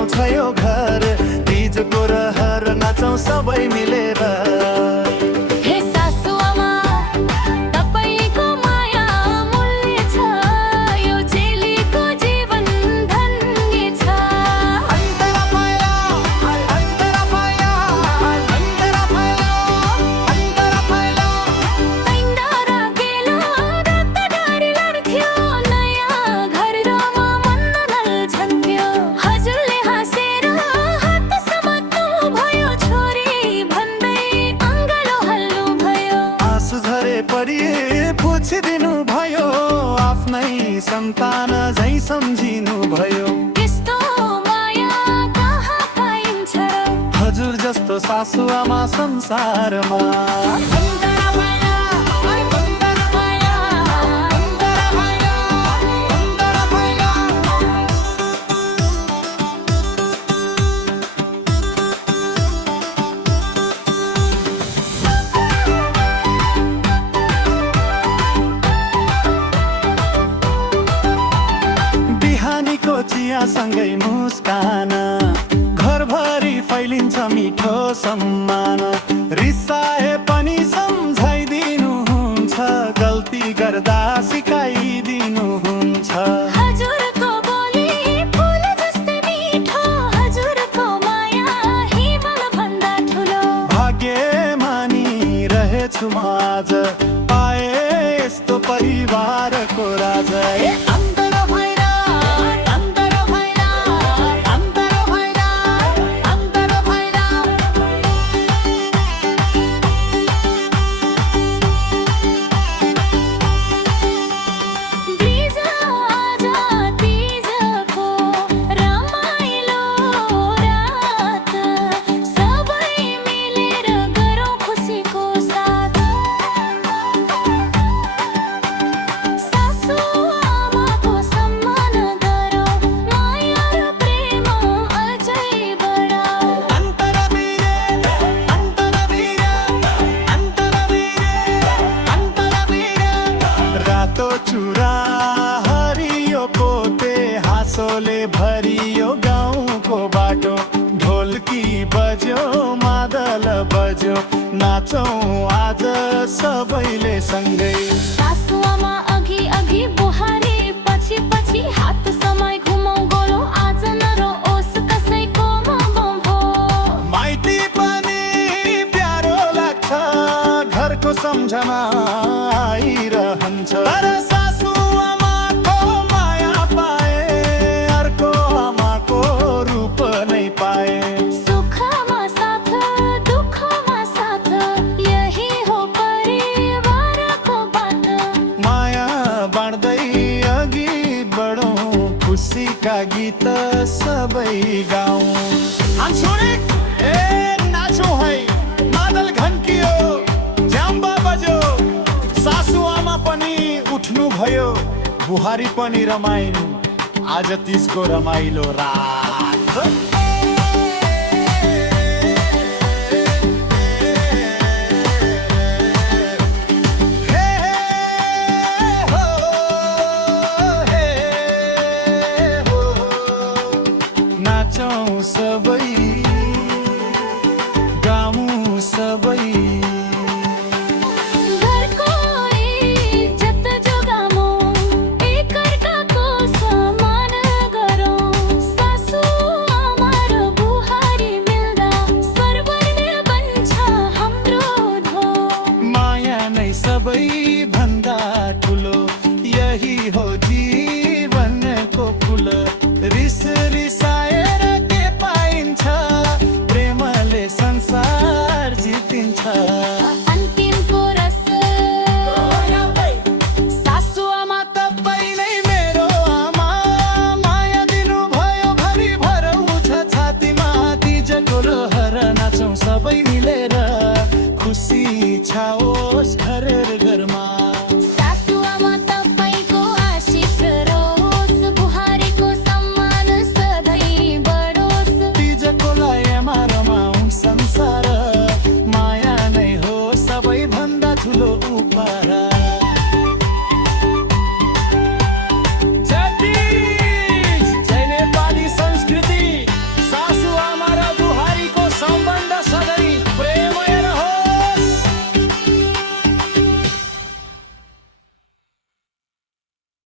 आउँछ यो घर, तिजको रहर नाचौँ सबै मिलेर। हे सासुआमा तपाईको माया मूल्य छ, यो चेलीको जीवन धन्य छ। अन्तर भयो, अन्तर भयो, अन्तर भयो, अन्तर भयो। तैँदारा गेलो रात डाँडी लड्थ्यो, नयाँ घर रमा मन नल्झन्थ्यो। हजुरले हाँसेर हात समात्नु भयो, छोरी भन्दै अङ्गालो हाल्नु भयो। आँसु झरे परिए पुछिदिनु भयो, आफ्नै सन्तान झै सम्झिनु भयो। यस्तो माया कहाँ पाइन्छ र? हजुर जस्तो सासुआमा संसारमा। अन्तर भयो, अन्तर भयो, अन्तर भयो, अन्तर भयो। बिहानीको चियासँगै मुस्कान, घरभरि फैलिन्छ मिठो सम्मान। रिसाए पनि सम्झाइदिनुहुन्छ, गल्ती गर्दा सिकाइदिनुहुन्छ। हजुरको बोली फुल जस्तै मिठो, हजुरको माया हिमाल भन्दा ठुलो। भाग्यमानी रहेछु म आज, पाए यस्तो परिवारको राजा। अन्तर भएर, अन्तर भएर, अन्तर भएर, अन्तर भएर। ब्रिज आजा तिजको रमाइलो रात, सबै मिलेर गरौँ खुसीको साथ। सासुआमाको सम्मान गरौँ, माया र प्रेम अझै बढाऊ। अन्तर वीर, अन्तर वीर, अन्तर वीर, अन्तर वीर। रातो चुरा हरियो पोते, हाँसोले भरियो गाउँको बाटो। ढोलकी बज्यो, मादल बज्यो, नाचौँ आज सबैले सँगै। सासुआमा अघि अघि, बुहारी पछि पछि, हात समाई घुमौँ गोलो, आज नरोओस् कसैको मोमो भो। माइती पनि प्यारो लाग्छ, घरको सम्झना आइरहन्छ। तर सासुआमाको माया पाए, अर्को आमाको रूप नै पाए। सुखमा साथ दुःखमा साथ, यही हो परिवारको बात। माया बाँड्दै अघि बढौँ, खुसीका गीत सबै गाउँ। नाचौँ है, मादल घन्कियो, झ्याम्बा बज्यो, सासुआमा पनि उठ्नु भयो, बुहारी पनि रमाइनु, आज तिजको रमाइलो रात। हे हो, हे हो, नाचौँ सबै, गाउँ सबै। घरको इज्जत जोगामौँ, एकअर्काको सम्मान गरौँ। सासुआमा र बुहारी मिल्दा स्वर्वर्ण बन्छ हाम्रो धो। माया नै सबै भन्दा ठुलो, यही हो